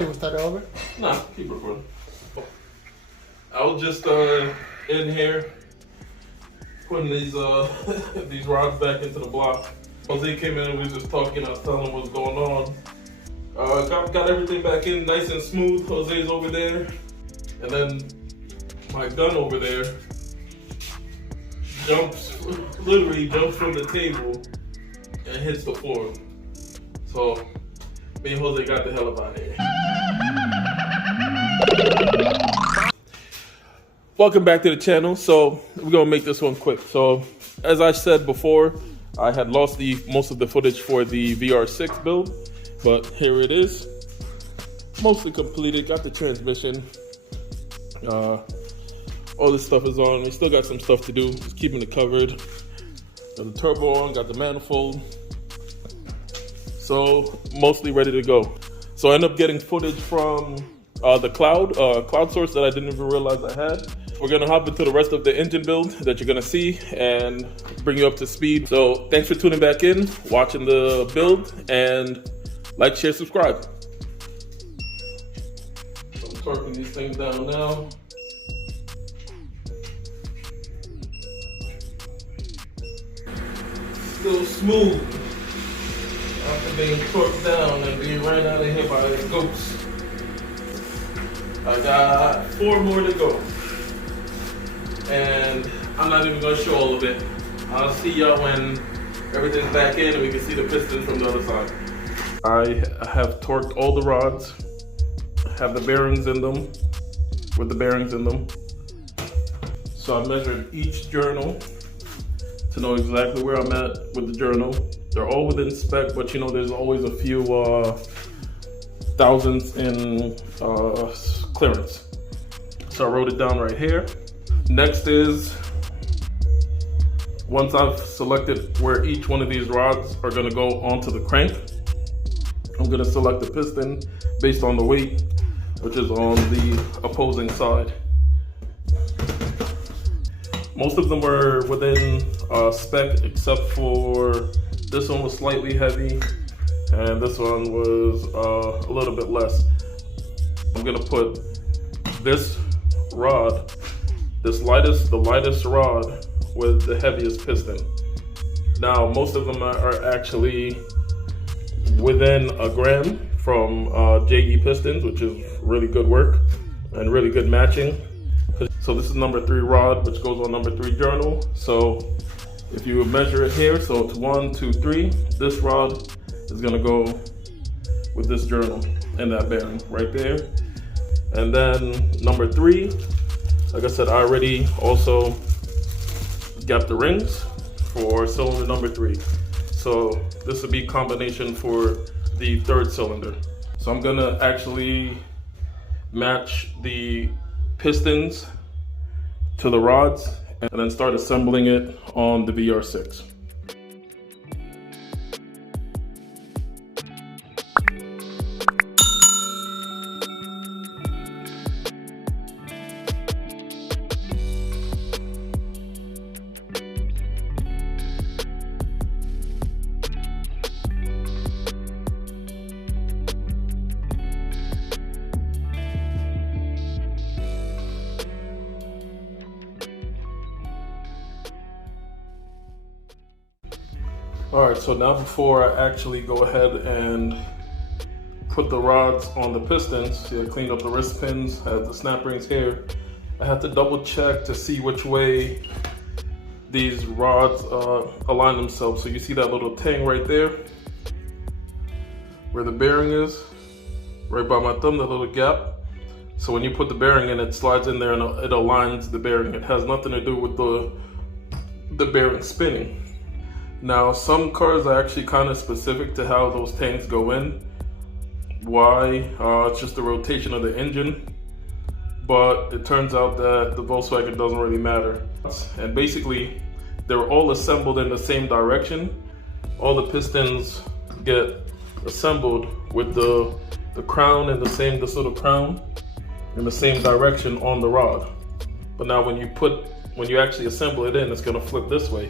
We'll start it over? Nah, keep recording. I was just in here putting these these rods back into the block. Jose came in and we was just talking. I was telling him what's going on. Got everything back in nice and smooth. Jose's over there, and then my gun over there literally jumps from the table and hits the floor. So me and Jose got the hell up out of here. Welcome back to the channel. So we're gonna make this one quick. So as I said before, I had lost most of the footage for the VR6 build, but here it is, mostly completed. Got the transmission, all this stuff is on. We still got some stuff to do, just keeping it covered. Got the turbo on, got the manifold, so mostly ready to go. So I ended up getting footage from the cloud source that I didn't even realize I had. We're gonna hop into the rest of the engine build that you're gonna see and bring you up to speed. So thanks for tuning back in, watching the build, and like, share, subscribe. So I'm torquing these things down now. Still smooth after being torqued down and being ran out of here by the goats. I got 4 more to go, and I'm not even gonna show all of it. I'll see y'all when everything's back in and we can see the piston from the other side. I have torqued all the rods, have the bearings in them, with the bearings in them. So I measured each journal to know exactly where I'm at with the journal. They're all within spec, but you know there's always a few thousandths in clearance. So I wrote it down right here. Next is, once I've selected where each one of these rods are gonna go onto the crank, I'm gonna select the piston based on the weight, which is on the opposing side. Most of them were within spec, except for this one was slightly heavy, and this one was a little bit less. I'm gonna put this rod, the lightest rod with the heaviest piston. Now, most of them are actually within a gram from JE Pistons, which is really good work and really good matching. So this is number 3 rod, which goes on number 3 journal. So if you measure it here, so it's 1, 2, 3, this rod is gonna go with this journal and that bearing right there. And then number 3, like I said, I already also got the rings for cylinder number 3. So this would be combination for the 3rd cylinder. So I'm gonna actually match the pistons to the rods and then start assembling it on the VR6. All right, so now before I actually go ahead and put the rods on the pistons, see I cleaned up the wrist pins, I have the snap rings here. I have to double check to see which way these rods align themselves. So you see that little tang right there, where the bearing is, right by my thumb, that little gap. So when you put the bearing in, it slides in there and it aligns the bearing. It has nothing to do with the bearing spinning. Now, some cars are actually kind of specific to how those tanks go in. Why? It's just the rotation of the engine. But it turns out that the Volkswagen doesn't really matter. And basically, they're all assembled in the same direction. All the pistons get assembled with the crown and this little crown in the same direction on the rod. But now when you actually assemble it in, it's gonna flip this way.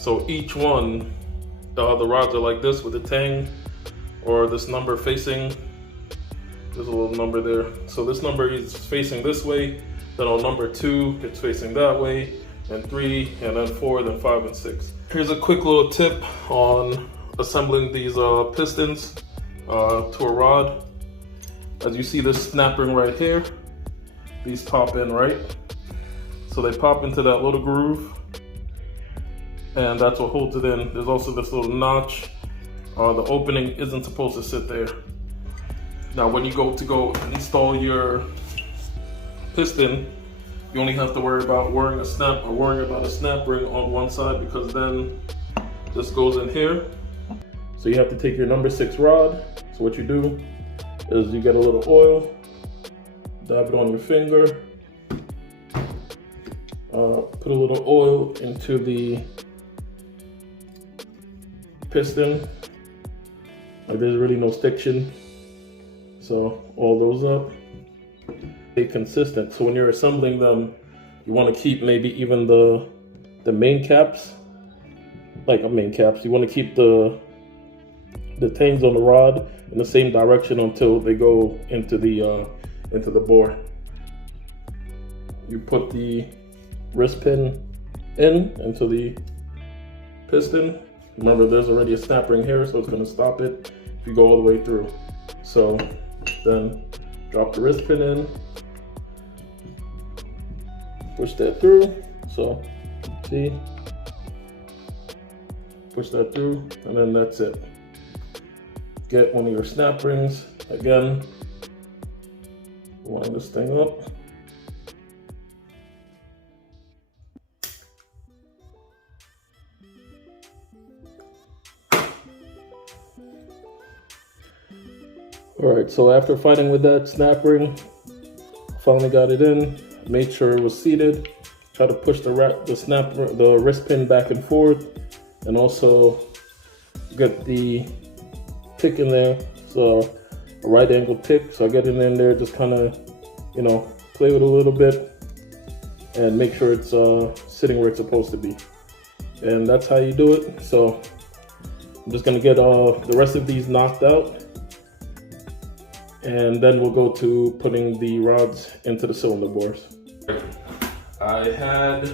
So each one, the rods are like this with the tang or this number facing There's a little number there. So this number is facing this way, then on number 2, it's facing that way, and 3, and then 4, then 5, and 6. Here's a quick little tip on assembling these pistons to a rod. As you see this snap ring right here, these pop in, right? So they pop into that little groove, and that's what holds it in. There's also this little notch. The opening isn't supposed to sit there. Now when you go install your piston, you only have to worry about worrying about a snap ring on one side, because then this goes in here. So you have to take your number 6 rod. So what you do is you get a little oil, dab it on your finger, put a little oil into the piston. Like, there's really no stiction. So all those up, stay consistent. So when you're assembling them, you want to keep maybe even the main caps, you want to keep the tangs on the rod in the same direction until they go into the bore. You put the wrist pin into the piston. Remember, there's already a snap ring here, so it's going to stop it if you go all the way through. So then drop the wrist pin in, push that through. So see, push that through, and then that's it. Get one of your snap rings. Again, line this thing up. Alright, so after fighting with that snap ring, finally got it in, made sure it was seated, try to push the wrist pin back and forth, and also get the pick in there, so a right angle pick. So I get it in there, just kind of, play with it a little bit and make sure it's sitting where it's supposed to be. And that's how you do it. So I'm just gonna get the rest of these knocked out, and then we'll go to putting the rods into the cylinder bores. I had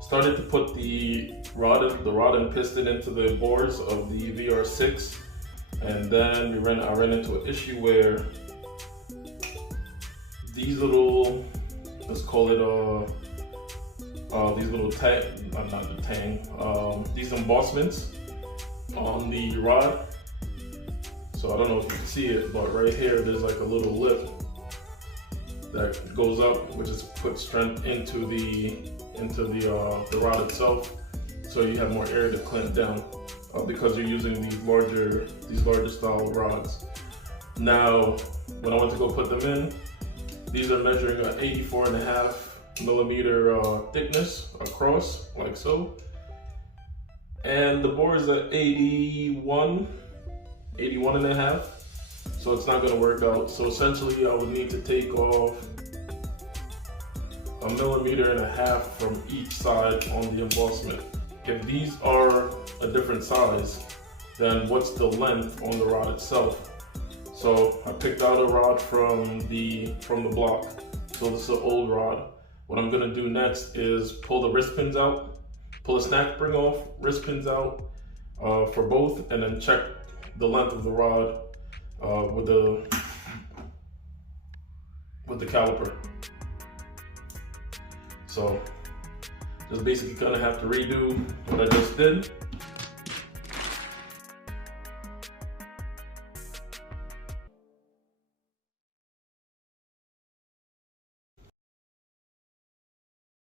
started to put the rod and piston into the bores of the VR6, and then I ran into an issue where these little, let's call it these little these embossments on the rod. So I don't know if you can see it, but right here there's like a little lip that goes up, which is puts strength into the rod itself, so you have more area to clamp down because you're using these larger style rods. Now, when I went to go put them in, these are measuring an 84.5 millimeter thickness across, like so, and the bore is at 81 and a half, so it's not going to work out. So essentially I would need to take off 1.5 millimeters from each side on the embossment. If these are a different size, then what's the length on the rod itself? So I picked out a rod from the block. So this is an old rod. What I'm going to do next is pull the wrist pins out, pull the snap ring off, wrist pins out for both, and then check the length of the rod with the caliper. So just basically gonna have to redo what I just did.